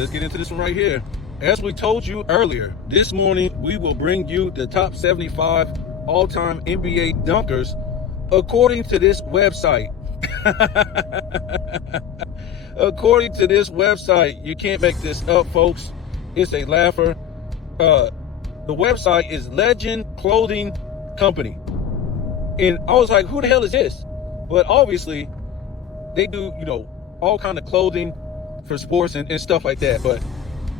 let's get into this one right here. As we told you earlier, this morning we will bring you the top 75 all-time NBA dunkers according to this website. According to this website, you can't make this up, folks. It's a laugher. The website is Legend Clothing Company. And I was like, who the hell is this? But obviously, they do, all kind of clothing for sports and stuff like that. But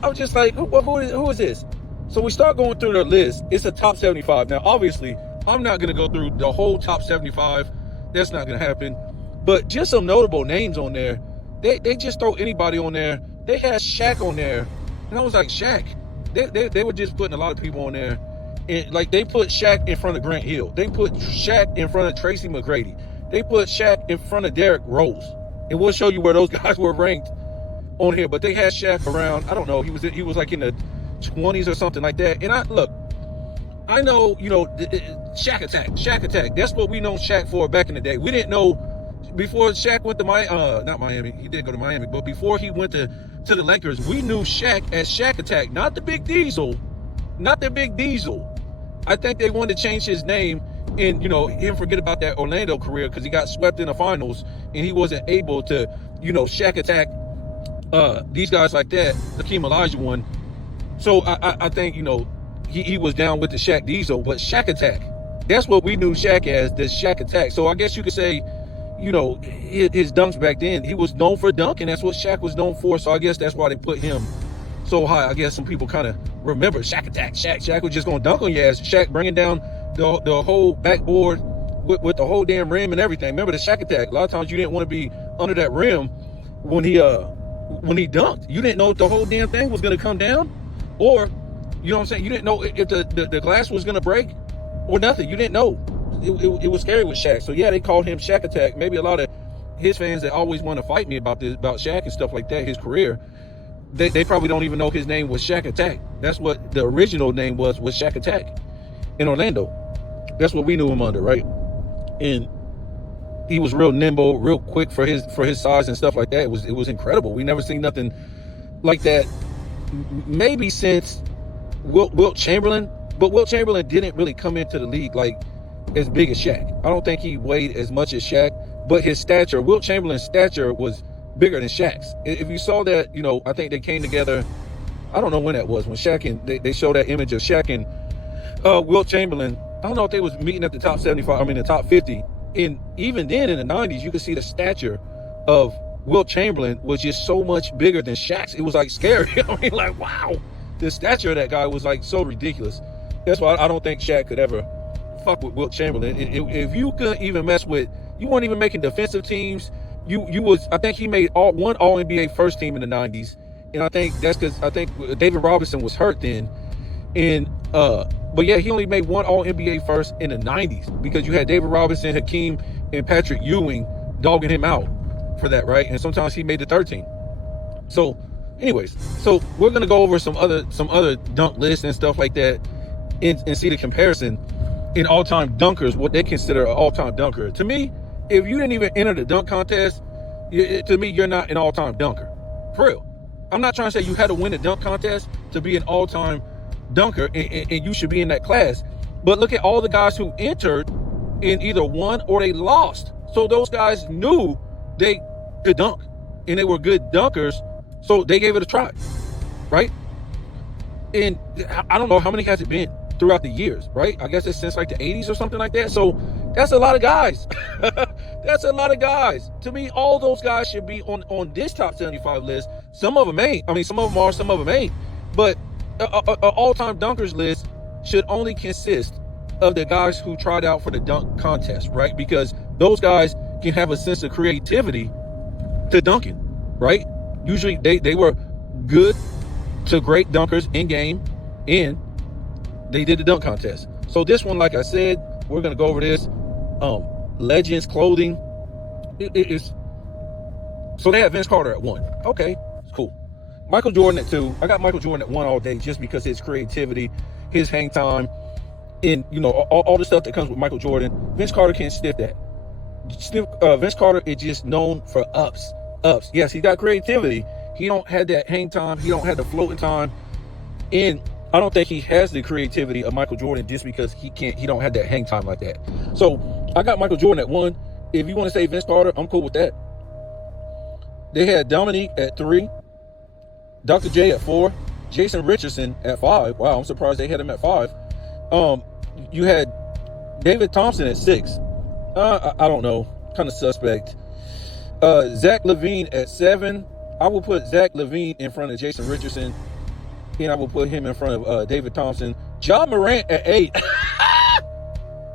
I was just like, who is this? So we start going through their list. It's a top 75. Now, obviously, I'm not going to go through the whole top 75. That's not going to happen. But just some notable names on there. They just throw anybody on there. They had Shaq on there. And I was like, Shaq? They were just putting a lot of people on there. And like, they put Shaq in front of Grant Hill. They put Shaq in front of Tracy McGrady. They put Shaq in front of Derrick Rose. And we'll show you where those guys were ranked on here. But they had Shaq around, I don't know, he was like in the 20s or something like that. And I know, Shaq Attack. That's what we know Shaq for back in the day. We didn't know, before Shaq went to not Miami, he did go to Miami, but before he went to the Lakers, we knew Shaq as Shaq Attack, not the Big Diesel. I think they wanted to change his name and, him forget about that Orlando career because he got swept in the finals and he wasn't able to, Shaq Attack these guys like that, Hakeem Olajuwon. So I think, he was down with the Shaq Diesel, but Shaq Attack, that's what we knew Shaq as, the Shaq Attack. So I guess you could say, his dunks back then, he was known for dunking. That's what Shaq was known for. So I guess that's why they put him so high. I guess some people kind of remember Shaq Attack. Shaq was just going to dunk on your ass. Shaq bringing down the whole backboard with the whole damn rim and everything. Remember the Shaq Attack? A lot of times you didn't want to be under that rim when he dunked. You didn't know if the whole damn thing was going to come down, or, you know what I'm saying? You didn't know if the glass was going to break or nothing. You didn't know. It was scary with Shaq. So yeah, they called him Shaq Attack. Maybe a lot of his fans that always want to fight me about Shaq and stuff like that, his career, they probably don't even know his name was Shaq Attack. That's what the original name was Shaq Attack in Orlando. That's what we knew him under, right? And he was real nimble, real quick for his size and stuff like that. It was incredible. We never seen nothing like that, maybe since Wilt Chamberlain. But Wilt Chamberlain didn't really come into the league like as big as Shaq. I don't think he weighed as much as Shaq, but his stature, Wilt Chamberlain's stature, was bigger than Shaq's. If you saw that, I think they came together, I don't know when that was, when Shaq and they showed that image of Shaq and Wilt Chamberlain. I don't know if they was meeting at the top 75, the top 50. And even then in the 90s, you could see the stature of Wilt Chamberlain was just so much bigger than Shaq's. It was like scary. Like, wow. The stature of that guy was like so ridiculous. That's why I don't think Shaq could ever fuck with Wilt Chamberlain. If you couldn't even mess with, you weren't even making defensive teams. I think he made one All NBA first team in the 90s, and I think that's because I think David Robinson was hurt then, and but yeah, he only made one All NBA first in the 90s because you had David Robinson, Hakeem, and Patrick Ewing dogging him out for that, right? And sometimes he made the third team. So, anyways, so we're gonna go over some other dunk lists and stuff like that, and see the comparison in all-time dunkers, what they consider an all-time dunker. To me, if you didn't even enter the dunk contest, to me, you're not an all-time dunker. For real. I'm not trying to say you had to win a dunk contest to be an all-time dunker, and you should be in that class. But look at all the guys who entered and either won or they lost. So those guys knew they could dunk, and they were good dunkers, so they gave it a try, right? And I don't know, how many has it been throughout the years, right? I guess it's since like the 80s or something like that. So that's a lot of guys. That's a lot of guys. To me, all those guys should be on this top 75 list. Some of them ain't. Some of them are, some of them ain't. But an all-time dunkers list should only consist of the guys who tried out for the dunk contest, right? Because those guys can have a sense of creativity to dunking, right? Usually they were good to great dunkers in game, and they did the dunk contest. So this one, like I said, we're going to go over this. Legends Clothing. So they have Vince Carter at 1. Okay, it's cool. Michael Jordan at 2. I got Michael Jordan at 1 all day just because his creativity, his hang time, and all the stuff that comes with Michael Jordan. Vince Carter can't sniff that. Vince Carter is just known for ups. Yes, he got creativity. He don't have that hang time. He don't have the floating time. And I don't think he has the creativity of Michael Jordan just because he don't have that hang time like that. So I got Michael Jordan at 1. If you want to say Vince Carter, I'm cool with that. They had Dominique at 3, Dr. J at 4, Jason Richardson at 5. Wow, I'm surprised they had him at 5. You had David Thompson at 6. I don't know, kind of suspect. Zach LaVine at 7. I will put Zach LaVine in front of Jason Richardson, and I will put him in front of David Thompson. Ja Morant at 8.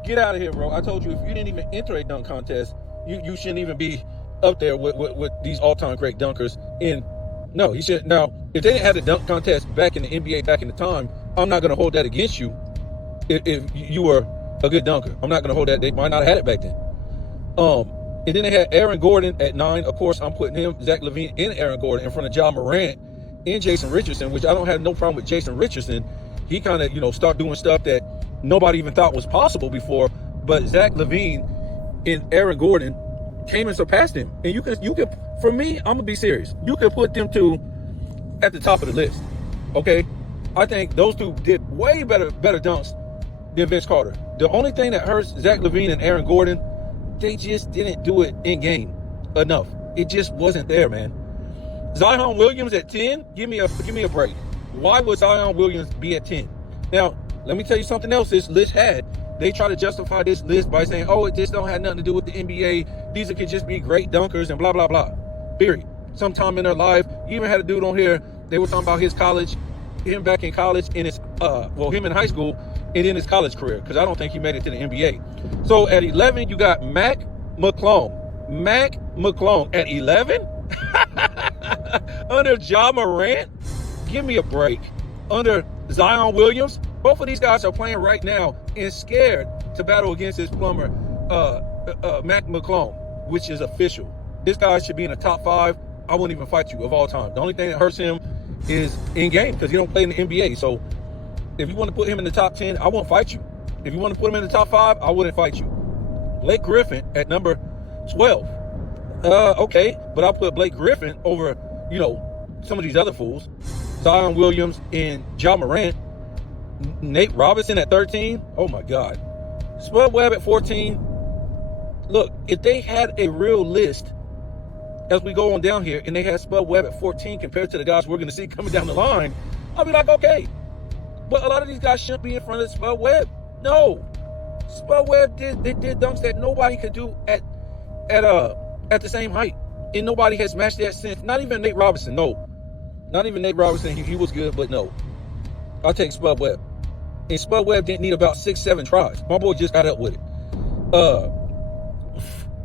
Get out of here, bro. I told you, if you didn't even enter a dunk contest, you shouldn't even be up there with these all-time great dunkers. And no, he should. Now, if they didn't have the dunk contest back in the NBA back in the time, I'm not going to hold that against you if you were a good dunker. I'm not going to hold that. They might not have had it back then. And then they had Aaron Gordon at 9. Of course, I'm putting him, Zach LaVine, and Aaron Gordon in front of Ja Morant and Jason Richardson, which I don't have no problem with Jason Richardson. He kind of, start doing stuff that nobody even thought was possible before. But Zach LaVine and Aaron Gordon came and surpassed him. And you could, for me, I'm gonna be serious. You could put them two at the top of the list. Okay, I think those two did way better dunks than Vince Carter. The only thing that hurts Zach LaVine and Aaron Gordon, they just didn't do it in game enough. It just wasn't there, man. Zion Williams at 10. Give me a break. Why would Zion Williams be at 10? Now, let me tell you something else this list had. They try to justify this list by saying, oh, it just don't have nothing to do with the NBA. These could just be great dunkers and blah, blah, blah. Period. Sometime in their life, you even had a dude on here, they were talking about his college, him back in college, in his, him in high school, and in his college career, because I don't think he made it to the NBA. So at 11, you got Mac McClung. Mac McClung at 11? Under Ja Morant? Give me a break. Under Zion Williams? Both of these guys are playing right now and scared to battle against this plumber, Mac McClung, which is official. This guy should be in the top 5. I wouldn't even fight you of all time. The only thing that hurts him is in game because he don't play in the NBA. So if you want to put him in the top 10, I won't fight you. If you want to put him in the top 5, I wouldn't fight you. Blake Griffin at number 12. Okay, but I'll put Blake Griffin over, some of these other fools. Zion Williams and Ja Morant. Nate Robinson at 13. Oh my God. Spud Webb at 14. Look, if they had a real list as we go on down here and they had Spud Webb at 14 compared to the guys we're going to see coming down the line, I'll be like, okay. But a lot of these guys shouldn't be in front of Spud Webb. No. Spud Webb did dunks that nobody could do at the same height. And nobody has matched that since. Not even Nate Robinson. No. Not even Nate Robinson. He was good, but no. I'll take Spud Webb. And Spud Webb didn't need about 6-7 tries. My boy just got up with it.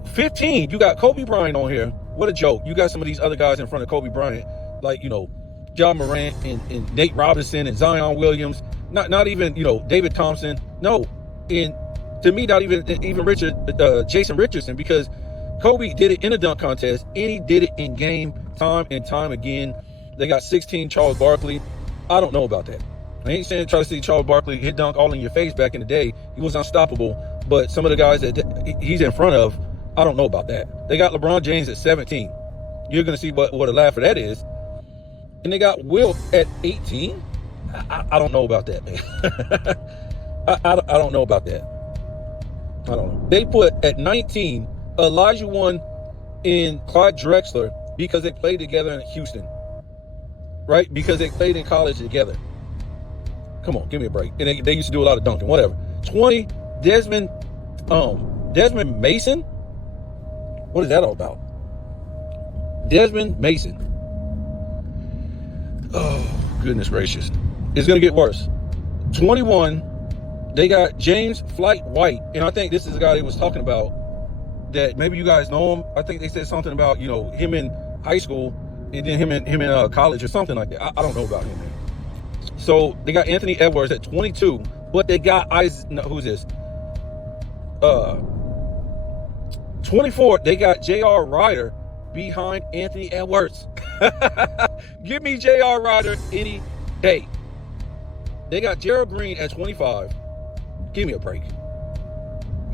15, you got Kobe Bryant on here. What a joke. You got some of these other guys in front of Kobe Bryant, like, Ja Morant and Nate Robinson and Zion Williams. Not even, David Thompson. No. And to me, not even Jason Richardson, because Kobe did it in a dunk contest, and he did it in game time and time again. They got 16 Charles Barkley. I don't know about that. I ain't saying try to see Charles Barkley hit dunk all in your face back in the day. He was unstoppable. But some of the guys that he's in front of, I don't know about that. They got LeBron James at 17. You're going to see what a laugh for that is. And they got Wilt at 18. I don't know about that, man. I don't know about that. I don't know. They put at 19 Elijah One and Clyde Drexler because they played together in Houston. Right? Because they played in college together. Come on, give me a break. And they used to do a lot of dunking, whatever. 20, Desmond Mason. What is that all about? Desmond Mason. Oh, goodness gracious. It's going to get worse. 21, they got James Flight White. And I think this is the guy they was talking about that maybe you guys know him. I think they said something about, him in high school and then him in college or something like that. I don't know about him, man. So they got Anthony Edwards at 22, but they got who's this? 24, they got J.R. Ryder behind Anthony Edwards. Give me J.R. Ryder any day. They got Gerald Green at 25. Give me a break.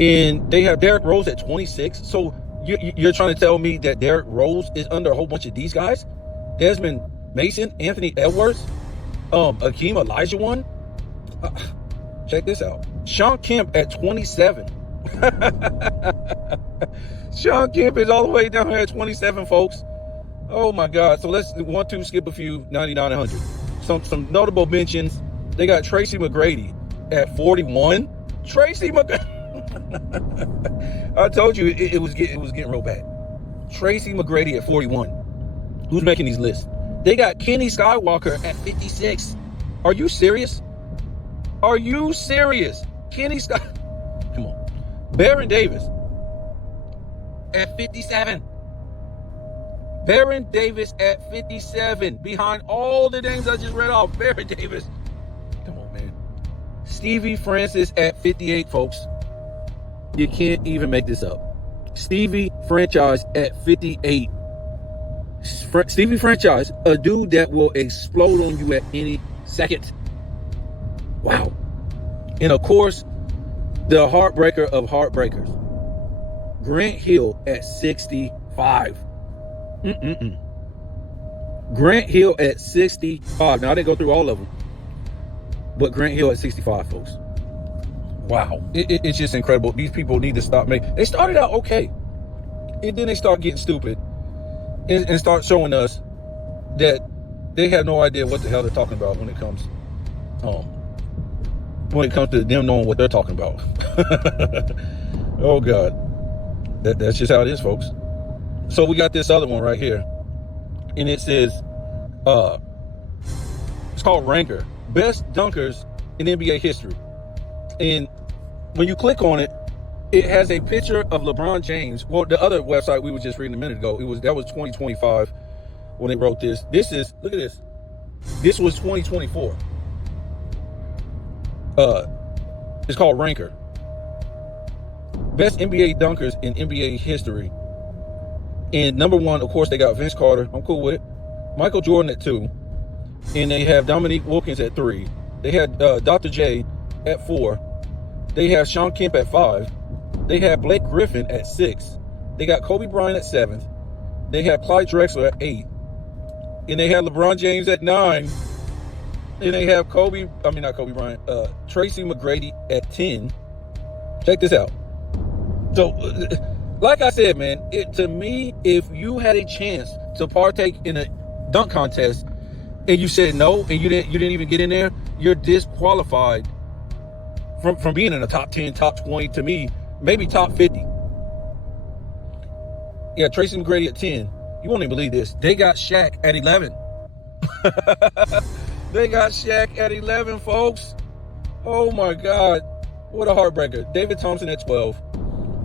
And they have Derrick Rose at 26. So you're trying to tell me that Derrick Rose is under a whole bunch of these guys? Desmond Mason, Anthony Edwards, Akeem Olajuwon. Check this out. Sean Kemp at 27. Sean Kemp is all the way down here at 27, folks. Oh my God. So let's skip a few, 99 and 100. Some notable mentions. They got Tracy McGrady at 41. Tracy McGrady. I told you it was getting real bad. Tracy McGrady at 41. Who's making these lists? They got Kenny Skywalker at 56. Are you serious? Are you serious? Kenny Sky. Come on. Baron Davis at 57. Baron Davis at 57. Behind all the names I just read off, Baron Davis. Come on, man. Stevie Francis at 58, folks. You can't even make this up. Stevie Franchise at 58. Stevie Franchise, a dude that will explode on you at any second. Wow. And of course, the heartbreaker of heartbreakers, Grant Hill at 65. Grant Hill at 65. Now, I didn't go through all of them, but Grant Hill at 65, folks. Wow. It's just incredible. These people need to stop making. They started out okay, and then they start getting stupid and start showing us that they have no idea what the hell they're talking about when it comes to them knowing what they're talking about. Oh God. That's just how it is, folks. So we got this other one right here, and it says it's called Ranker, Best Dunkers in NBA History. And when you click on it, it has a picture of LeBron James. Well, the other website we were just reading a minute ago, that was 2025 when they wrote this. Look at this. This was 2024. It's called Ranker, Best NBA Dunkers in NBA History. And number one, of course, they got Vince Carter. I'm cool with it. Michael Jordan at 2. And they have Dominique Wilkins at 3. They had Dr. J at 4. They have Sean Kemp at 5. They have Blake Griffin at 6. They got Kobe Bryant at 7. They have Clyde Drexler at 8. And they have LeBron James at 9. And they have Tracy McGrady at 10. Check this out. So, like I said, man, to me, if you had a chance to partake in a dunk contest and you said no and you didn't even get in there, you're disqualified from being in the top 10, top 20, to me, maybe top 50. Yeah, Tracy McGrady at 10. You won't even believe this. They got Shaq at 11. They got Shaq at 11, folks. Oh my God. What a heartbreaker. David Thompson at 12.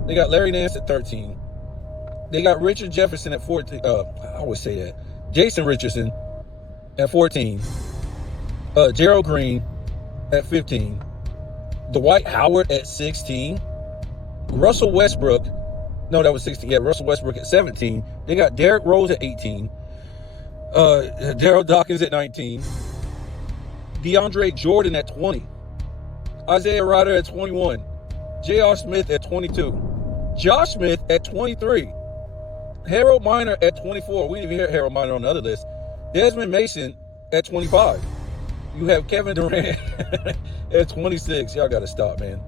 They got Larry Nance at 13. They got Richard Jefferson at 14. I always say that. Jason Richardson at 14. Gerald Green at 15. Dwight Howard at 16. Russell Westbrook. No, that was 16. Yeah, Russell Westbrook at 17. They got Derrick Rose at 18. Daryl Dawkins at 19. DeAndre Jordan at 20. Isaiah Ryder at 21. J.R. Smith at 22. Josh Smith at 23. Harold Miner at 24. We didn't even hear Harold Miner on the other list. Desmond Mason at 25. You have Kevin Durant at 26. Y'all got to stop, man.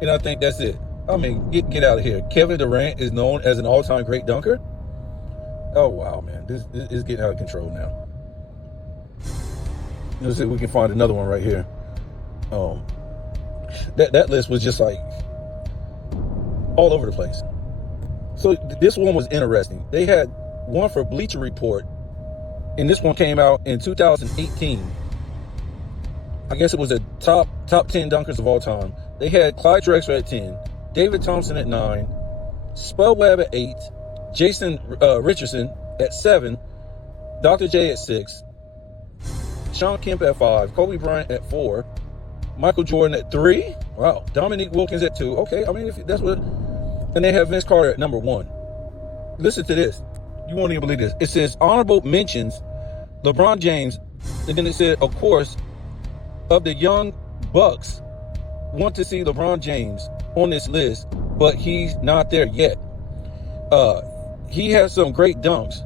And I think that's it. I mean, get out of here. Kevin Durant is known as an all-time great dunker. Oh, wow, man. This is getting out of control now. Let's see if we can find another one right here. That list was just like all over the place. So this one was interesting. They had one for Bleacher Report, and this one came out in 2018. I guess it was a top 10 dunkers of all time. They had Clyde Drexler at 10, David Thompson at 9, Spud Webb at 8, Jason Richardson at 7, Dr. J at 6, Sean Kemp at 5, Kobe Bryant at 4, Michael Jordan at 3. Wow. Dominique Wilkins at 2. Okay, I mean, if that's what. And they have Vince Carter at number 1. Listen to this. You won't even believe this. It says honorable mentions LeBron James, and then it said, of course, of the young Bucks want to see LeBron James on this list, but he's not there yet. He has some great dunks,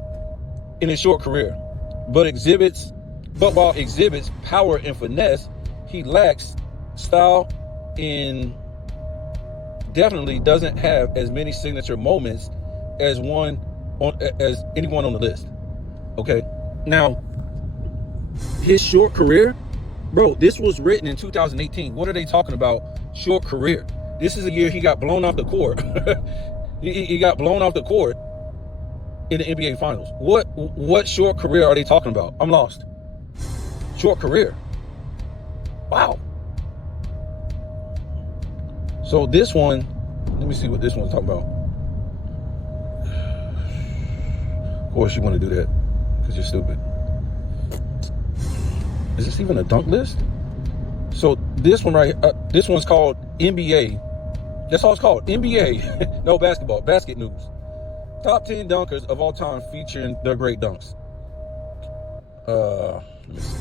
in his short career, but while exhibits power and finesse, he lacks style and definitely doesn't have as many signature moments as anyone on the list. Okay, now his short career, bro, this was written in 2018. What are they talking about? Short career. This is a year he got blown off the court. he got blown off the court in the NBA Finals. What short career are they talking about? I'm lost. Short career. Wow. So this one, let me see what this one's talking about. Of course you want to do that because you're stupid. Is this even a dunk list? So this one this one's called NBA. That's all it's called, NBA. No basketball, basket news. Top 10 dunkers of all time featuring their great dunks. Let me see.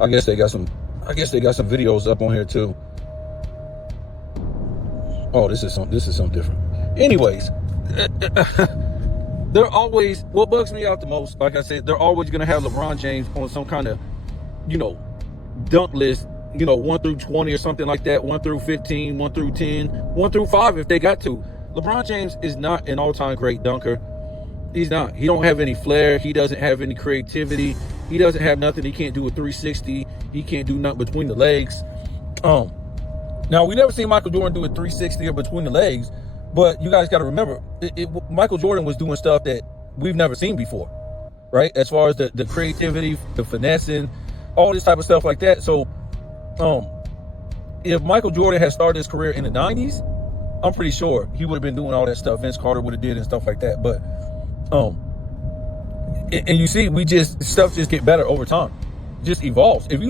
I guess they got some videos up on here too. Oh, this is something different. Anyways, they're always, what bugs me out the most, like I said, they're always gonna have LeBron James on some kind of, dunk list, 1 through 20 or something like that, 1 through 15, 1 through 10, 1 through 5 if they got to. LeBron James is not an all-time great dunker. He's not. He don't have any flair. He doesn't have any creativity. He doesn't have nothing. He can't do a 360. He can't do nothing between the legs. Now, we never seen Michael Jordan do a 360 or between the legs, but you guys got to remember, Michael Jordan was doing stuff that we've never seen before, right? As far as the creativity, the finessing, all this type of stuff like that. So, if Michael Jordan had started his career in the 90s, I'm pretty sure he would have been doing all that stuff Vince Carter would have did and stuff like that. But, and you see, stuff just get better over time, just evolves. If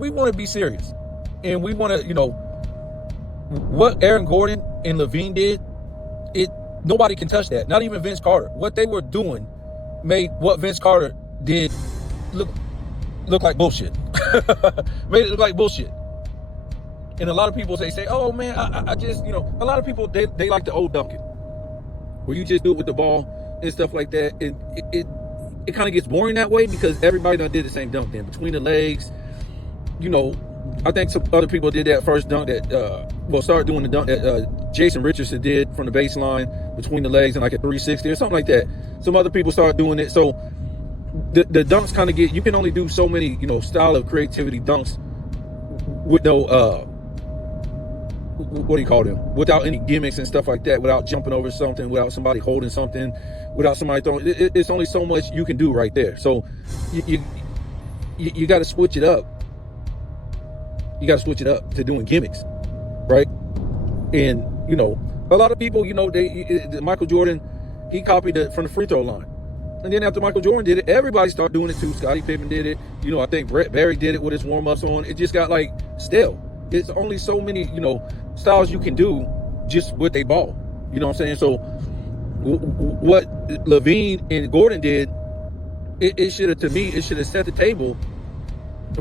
we want to be serious, and we want to, what Aaron Gordon and Levine did, nobody can touch that. Not even Vince Carter. What they were doing made what Vince Carter did look like bullshit. Made it look like bullshit. And a lot of people say, oh man, I just, a lot of people, they like the old dunking, where you just do it with the ball and stuff like that. And it kind of gets boring that way because everybody done did the same dunk then. Between the legs, I think some other people did that first dunk that, started doing the dunk that Jason Richardson did from the baseline between the legs and like a 360 or something like that. Some other people started doing it. So the dunks kind of you can only do so many, style of creativity dunks with no, what do you call them? Without any gimmicks and stuff like that, without jumping over something, without somebody holding something, without somebody throwing. It's only so much you can do right there. So you got to switch it up. You got to switch it up to doing gimmicks, right? And a lot of people, Michael Jordan, he copied it from the free throw line, and then after Michael Jordan did it, everybody started doing it too. Scottie Pippen did it. I think Brett Barry did it with his warm ups on. It just got like stale. It's only so many, styles you can do just with a ball. You know what I'm saying? So what Levine and Gordon did, it should have set the table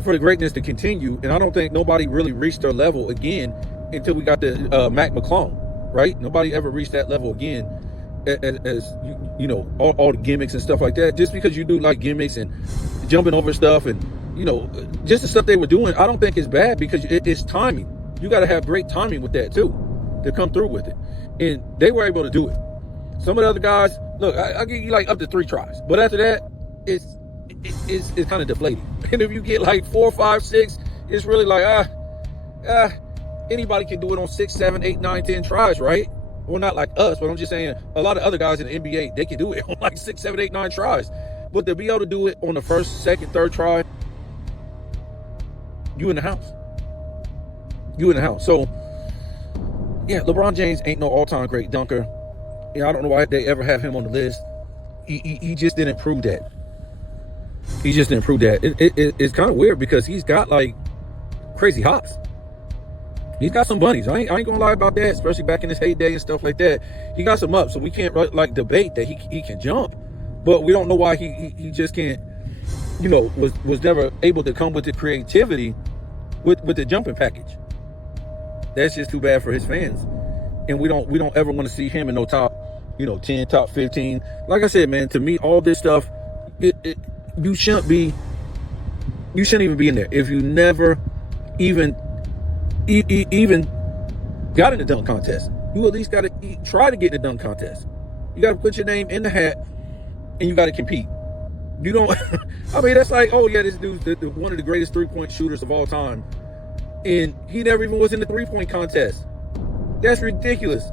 for the greatness to continue. And I don't think nobody really reached their level again until we got the Mac McClung, right? Nobody ever reached that level again as all the gimmicks and stuff like that. Just because you do like gimmicks and jumping over stuff and just the stuff they were doing, I don't think it's bad because it's timing. You got to have great timing with that too to come through with it. And they were able to do it. Some of the other guys, look, I'll give you like up to 3 tries. But after that, it's kind of deflating. And if you get like 4, 5, 6, it's really like, anybody can do it on 6, 7, 8, 9, 10 tries, right? Well, not like us, but I'm just saying a lot of other guys in the NBA, they can do it on like 6, 7, 8, 9 tries. But to be able to do it on the first, second, third try, you in the house. So, yeah, LeBron James ain't no all-time great dunker. I don't know why they ever have him on the list. He just didn't prove that. It's kind of weird because he's got like crazy hops. He's got some bunnies. I ain't gonna lie about that, especially back in his heyday and stuff like that. He got some ups, so we can't like debate that he can jump, but we don't know why he just can't. Was never able to come with the creativity with the jumping package. That's just too bad for his fans, and we don't ever want to see him in no top top 15. Like I said, man, to me, all this stuff, you shouldn't even be in there if you never even even got in the dunk contest. You at least got to try to get in the dunk contest. You got to put your name in the hat, and you got to compete. You don't. I mean, that's like, oh yeah, this dude's one of the greatest 3-point shooters of all time, and he never even was in the 3-point contest. That's ridiculous.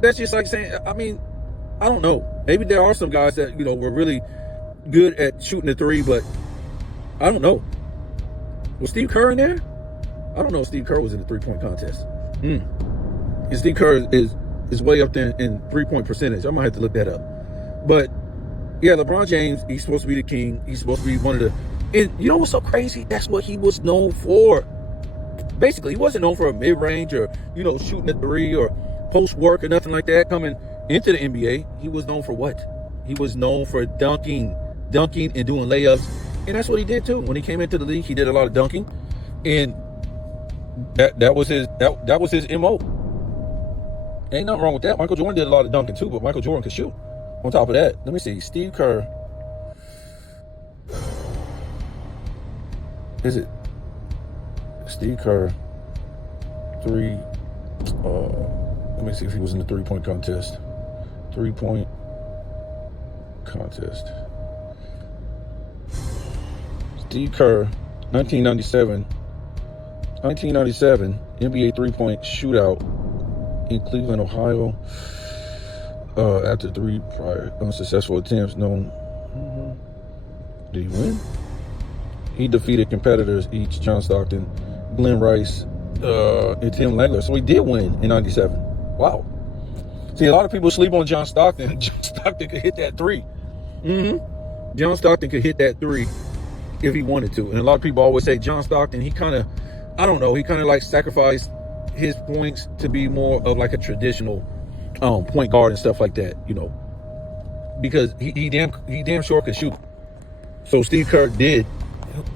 That's just like saying, I mean, I don't know. Maybe there are some guys that were really good at shooting the three, but I don't know. Was Steve Kerr in there? I don't know if Steve Kerr was in the 3-point contest. And Steve Kerr is way up there in 3-point percentage. I might have to look that up. But yeah, LeBron James, he's supposed to be the king. He's supposed to be one of the. And you know what's so crazy? That's what he was known for. Basically, he wasn't known for a mid-range or shooting a three or post work or nothing like that. Coming into the NBA, he was known for what? He was known for dunking and doing layups, and that's what he did too. When he came into the league, he did a lot of dunking, and that was his MO. Ain't nothing wrong with that. Michael Jordan did a lot of dunking too, but Michael Jordan could shoot. On top of that, let me see. Steve Kerr. Is it Steve Kerr? 3. Let me see if he was in the 3-point contest. 3-point contest. Steve Kerr, 1997 NBA 3-point shootout in Cleveland, Ohio. After 3 prior unsuccessful attempts, did he win? He defeated competitors each John Stockton, Glenn Rice, and Tim Legler. So he did win in 97. Wow. See, a lot of people sleep on John Stockton. John Stockton could hit that 3. John Stockton could hit that 3 if he wanted to. And a lot of people always say John Stockton, he kind of like sacrificed his points to be more of like a traditional point guard and stuff like that, because he damn sure could shoot. So Steve Kerr did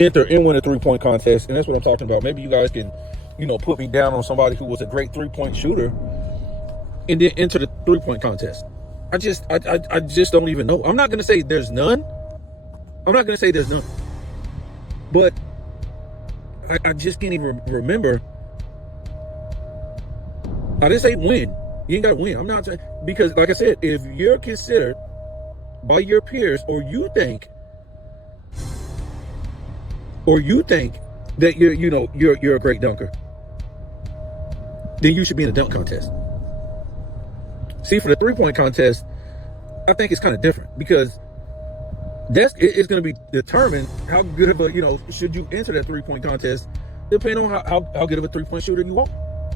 enter and win a 3-point contest, and that's what I'm talking about. Maybe you guys can, put me down on somebody who was a great 3-point shooter and then enter the 3-point contest. I just don't even know. I'm not gonna say there's none. But I just can't even remember. I didn't say win. You ain't got to win. I'm not saying, because like I said, if you're considered by your peers, or you think that you're a great dunker, then you should be in a dunk contest. See, for the 3-point contest, I think it's kind of different, because it's going to be determined how good of a, should you enter that 3-point contest, depending on how good of a 3-point shooter you are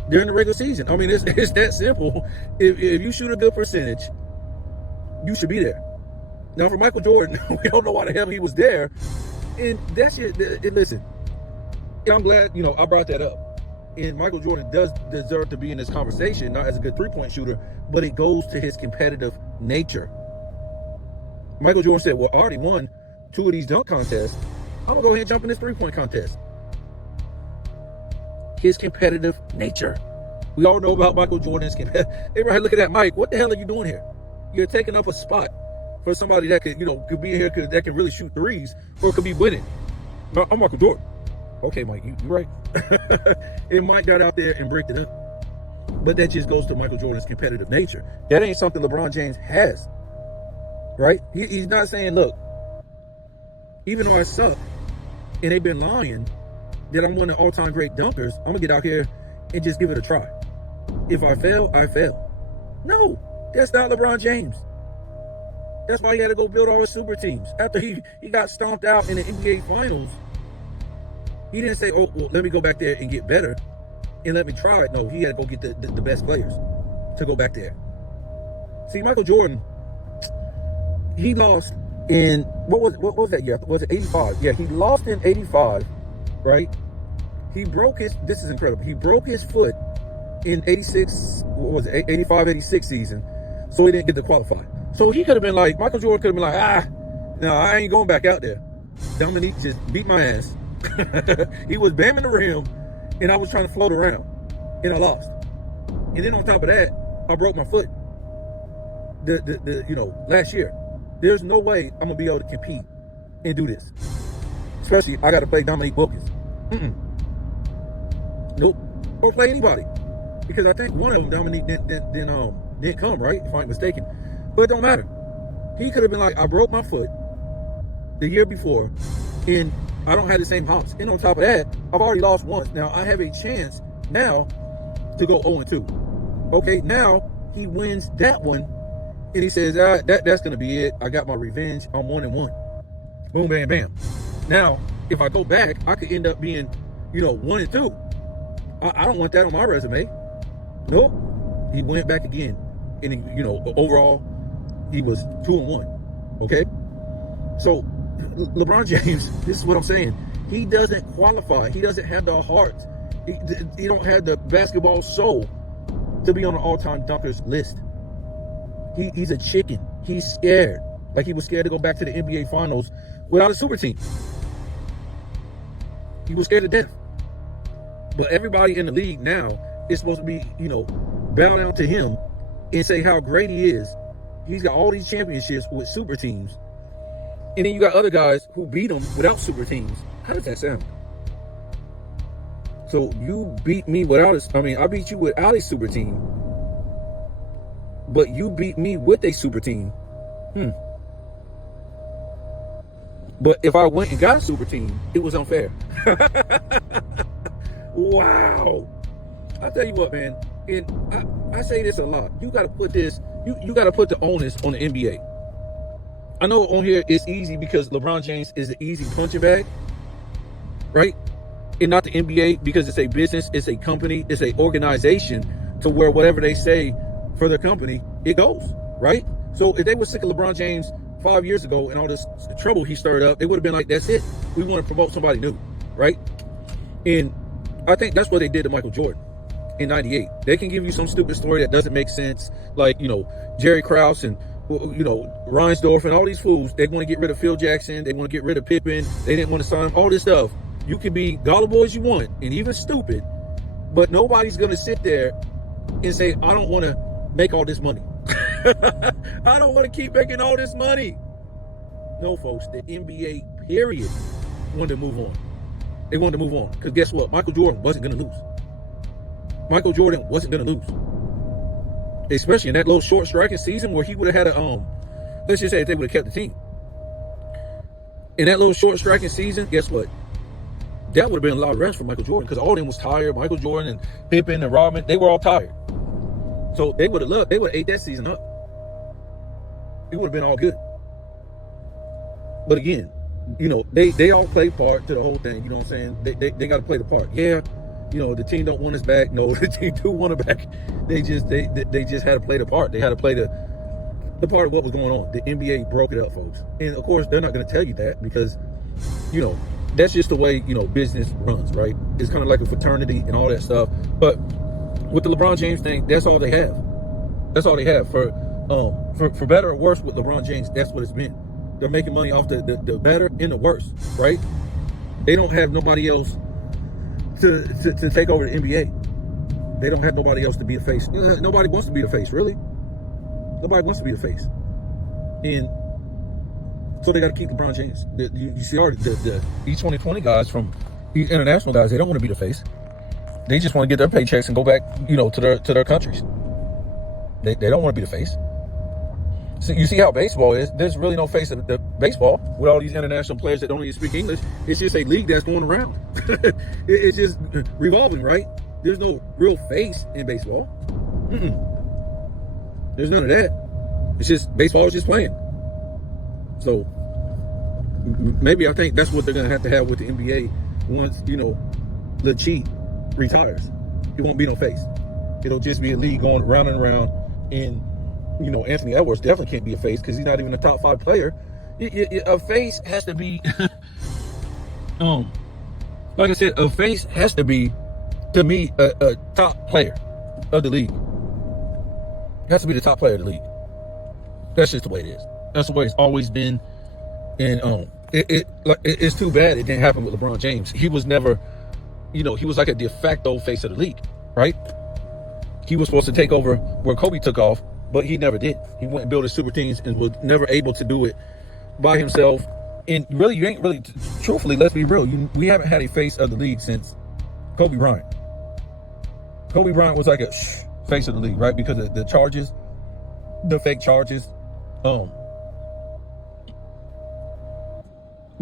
during the regular season. I mean, it's that simple. If you shoot a good percentage, you should be there. Now, for Michael Jordan, we don't know why the hell he was there. And that shit, listen, I'm glad, I brought that up. And Michael Jordan does deserve to be in this conversation, not as a good 3-point shooter, but it goes to his competitive nature. Michael Jordan said, well, I already won 2 of these dunk contests. I'm going to go ahead and jump in this 3-point contest. His competitive nature. We all know about Michael Jordan's competitive. Everybody look at that, Mike. What the hell are you doing here? You're taking up a spot for somebody that could be here, that can really shoot threes, or could be winning. I'm Michael Jordan. Okay, Mike, you're right. And Mike got out there and bricked it up. But that just goes to Michael Jordan's competitive nature. That ain't something LeBron James has. Right? He's not saying, look, even though I suck and they've been lying that I'm one of the all-time great dunkers, I'm going to get out here and just give it a try. If I fail, I fail. No, that's not LeBron James. That's why he had to go build all his super teams. After he got stomped out in the NBA Finals, he didn't say, oh, well, let me go back there and get better and let me try it. No, he had to go get the best players to go back there. See, Michael Jordan, he lost in, what was that year? Was it 85? Yeah, he lost in 85, right? He broke this is incredible. He broke his foot in 86, what was it, 85, 86 season, so he didn't get to qualify. So he could have been like, Michael Jordan could have been like, no, I ain't going back out there. Dominique just beat my ass. He was bamming the rim, and I was trying to float around, and I lost. And then on top of that, I broke my foot. last year. There's no way I'm gonna be able to compete and do this. Especially I got to play Dominique Wilkins. Nope. Or play anybody, because I think one of them, Dominique, didn't come, right? If I'm mistaken. But it don't matter. He could have been like, I broke my foot the year before, and I don't have the same hops. And on top of that, I've already lost once. Now I have a chance now to go 0-2. Okay, now he wins that one, and he says, that's gonna be it. I got my revenge. I'm 1-1. Boom, bam, bam. Now, if I go back, I could end up being, 1-2. I don't want that on my resume. Nope. He went back again, and overall, he was 2-1. Okay. So, LeBron James, this is what I'm saying. He doesn't qualify. He doesn't have the heart. He don't have the basketball soul to be on the all-time dunkers list. He's a chicken. He's scared. Like he was scared to go back to the NBA Finals without a super team. He was scared to death. But everybody in the league now is supposed to be, bow down to him and say how great he is. He's got all these championships with super teams. And then you got other guys who beat him without super teams. How does that sound? So you beat me without I beat you without a super team. But you beat me with a super team. But if I went and got a super team, it was unfair. Wow. I tell you what, man, and I say this a lot. You got to put this, you got to put the onus on the NBA. I know on here it's easy because LeBron James is an easy punching bag, right? And not the NBA, because it's a business, it's a company, it's an organization to where whatever they say for their company, it goes, right? So if they were sick of LeBron James 5 years ago and all this trouble he stirred up, it would have been like, that's it. We want to promote somebody new, right? And I think that's what they did to Michael Jordan in '98. They can give you some stupid story that doesn't make sense, like, Jerry Krause and, Reinsdorf and all these fools. They want to get rid of Phil Jackson. They want to get rid of Pippen. They didn't want to sign all this stuff. You can be gullible as you want and even stupid, but nobody's going to sit there and say, I don't want to make all this money. I don't want to keep making all this money. No, folks, the NBA, period, wanted to move on. They wanted to move on because guess what? Michael Jordan wasn't going to lose. Michael Jordan wasn't going to lose. Especially in that little short striking season where he would have had let's just say if they would have kept the team. In that little short striking season, guess what? That would have been a lot of rest for Michael Jordan because all of them was tired. Michael Jordan and Pippen and Rodman, they were all tired. So they would have ate that season up. It would have been all good. But again, they all play part to the whole thing. You know what I'm saying? They got to play the part. Yeah, the team don't want us back. No, the team do want us back. They just had to play the part. They had to play the part of what was going on. The NBA broke it up, folks. And of course, they're not going to tell you that because, that's just the way, business runs, right? It's kind of like a fraternity and all that stuff. But with the LeBron James thing, that's all they have. That's all they have. For better or worse with LeBron James, that's what it's been. They're making money off the better and the worse, right? They don't have nobody else to take over the NBA. They don't have nobody else to be the face. Nobody wants to be the face, really. Nobody wants to be the face. And so they got to keep LeBron James. You see already the E2020 guys from these international guys, they don't want to be the face. They just want to get their paychecks and go back, to their countries. They don't want to be the face. So you see how baseball is. There's really no face of the baseball with all these international players that don't even speak English. It's just a league that's going around. It's just revolving, right? There's no real face in baseball. There's none of that. It's just baseball is just playing. So maybe I think that's what they're going to have with the NBA once, the cheat retires. It won't be no face. It'll just be a league going round and round. And, Anthony Edwards definitely can't be a face because he's not even a top 5 player. A face has to be, like I said, a face has to be, to me, a top player of the league. It has to be the top player of the league. That's just the way it is. That's the way it's always been. And it's too bad it didn't happen with LeBron James. He was never, he was like a de facto face of the league, right? He was supposed to take over where Kobe took off but he never did. He went and built his super teams and was never able to do it by himself. And really, you ain't really, truthfully, let's be real, we haven't had a face of the league since Kobe Bryant. Kobe Bryant was like a face of the league, right? Because of the charges, the fake charges.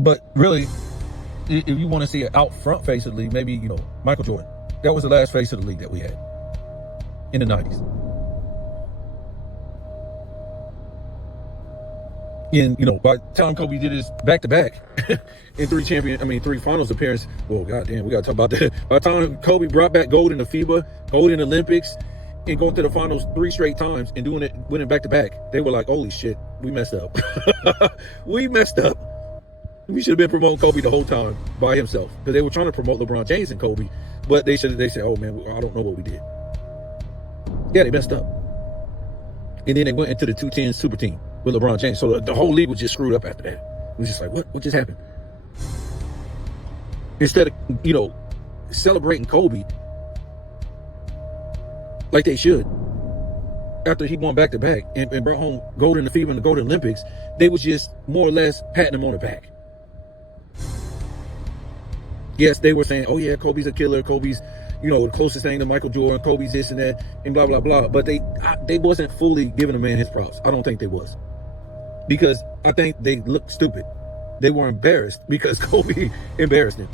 But really, if you want to see an out front face of the league, maybe, Michael Jordan. That was the last face of the league that we had in the 90s. And, by the time Kobe did his back-to-back in three finals appearances, well, goddamn, we got to talk about that. By the time Kobe brought back gold in the FIBA, gold in the Olympics, and going to the finals 3 straight times and winning back-to-back, they were like, holy shit, we messed up. We messed up. We should have been promoting Kobe the whole time by himself, because they were trying to promote LeBron James and Kobe, but they said, oh man, I don't know what we did. Yeah, they messed up. And then they went into the 210 super team with LeBron James. So the whole league was just screwed up after that. It was just like, what just happened? Instead of, celebrating Kobe like they should, after he won back-to-back and brought home gold in the FIBA and the gold in the Olympics, they was just more or less patting him on the back. Yes, they were saying, oh yeah, Kobe's a killer. Kobe's, the closest thing to Michael Jordan. Kobe's this and that and blah, blah, blah. But they wasn't fully giving the man his props. I don't think they was. Because I think they looked stupid. They were embarrassed because Kobe embarrassed them.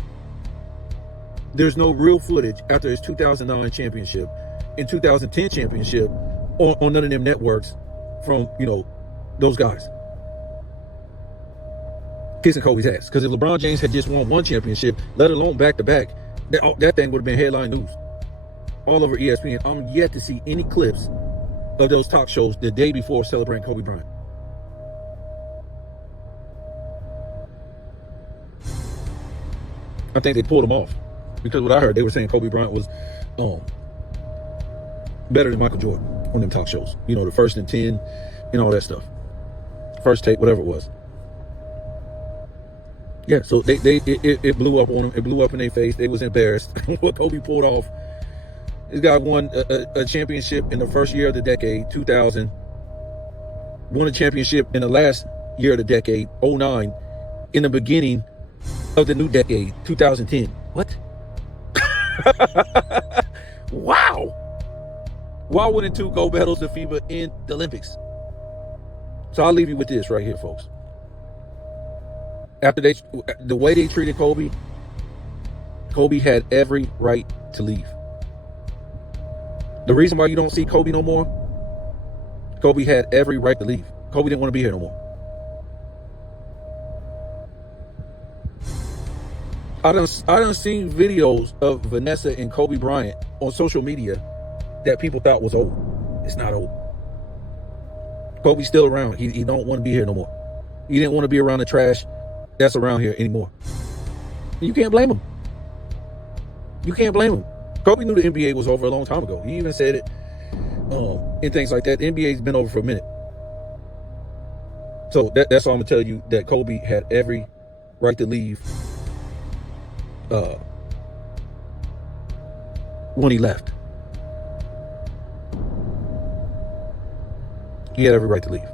There's no real footage after his 2009 championship and 2010 championship on none of them networks from, those guys kissing Kobe's ass. Because if LeBron James had just won one championship, let alone back-to-back, that thing would have been headline news all over ESPN. I'm yet to see any clips of those talk shows the day before celebrating Kobe Bryant. I think they pulled him off, because what I heard, they were saying Kobe Bryant was better than Michael Jordan on them talk shows. The first and 10 and all that stuff. First take, whatever it was. Yeah, so it blew up on them. It blew up in their face. They was embarrassed. What Kobe pulled off. This guy won a championship in the first year of the decade, 2000. Won a championship in the last year of the decade, 2009. In the beginning of the new decade, 2010. What? Wow. While winning 2 gold medals in FIBA in the Olympics. So I'll leave you with this right here, folks. After the way they treated Kobe had every right to leave. The reason why you don't see Kobe no more, Kobe had every right to leave. Kobe didn't want to be here no more. I done seen videos of Vanessa and Kobe Bryant on social media that people thought was old. It's not old. Kobe's still around. He don't want to be here no more. He didn't want to be around the trash that's around here anymore. You can't blame him. You can't blame him. Kobe knew the NBA was over a long time ago. He even said it and things like that. The NBA's been over for a minute. So that's all I'm going to tell you, that Kobe had every right to leave when he left. He had every right to leave.